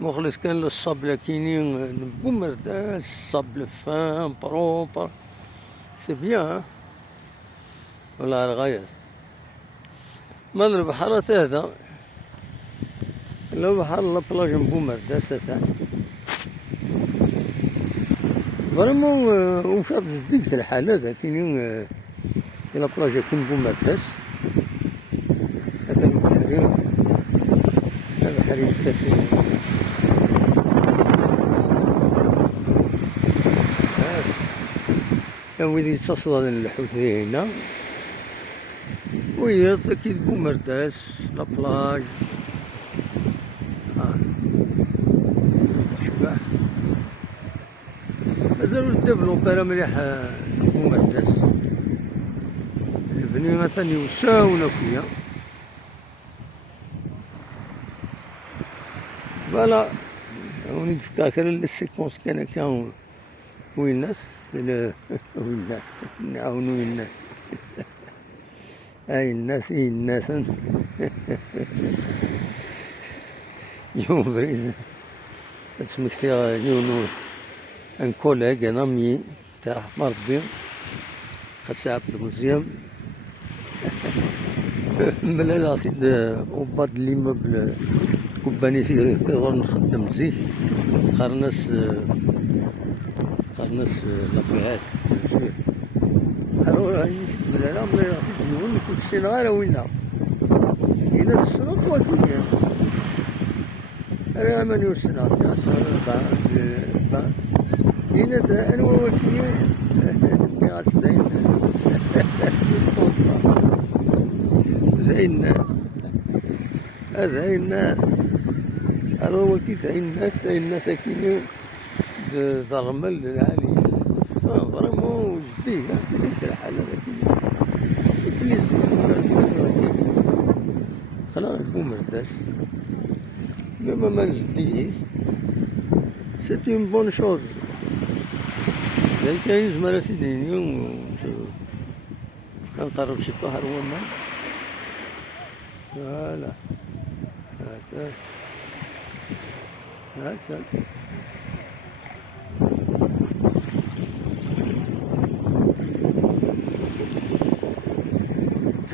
مخلص كان الصبلة كاينين نبو مرداس الصبل فان بروبر سي بيان ولا الغاية ما البحر هذا لو بحر لابلاج نبو مرداس هذا فريمون وفات ديك الحالة هذا كاينين لابلاج يكون بو مرداس هذا البحرين البحرين كثير ويلي يتصل الحوت هنا ويض كيد بو مرداس لابلاج شباه مازالو الديفلوبيرا مليح بو مرداس الفني مثلا يوسعونا فيا فوالا هوني تفكر السيكونس كان وين الناس وين نعاونو الناس هاي الناس هي الناس يوم بريد اسمك فيها يونو ان كوليغ ان امي تاع مرضي خاصها عبد مزيان ملا سيد وباد ليموبل كوباني نخدم زيت خرناس لابيهات الو هاي لا ملا سيد يون كل شي غير وينا هنا السنة طوالتين أنا ماني وسنا هنا دا أنا وولتني غاسلين زين هذا الناس أنا وكيت الناس كاينين ضرمل العالي فريمون جديد ديك الحالة صافي بليزير خلا نكون مرداس لما ما نزديش سي اون بون شوز إذا كاين زعما سيدي اليوم كنقرب شي طهر هو الماء فوالا هاك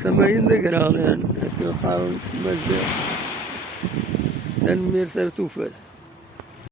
سماين ذكرى لأن قالوا المزيان تنمير سرتوفات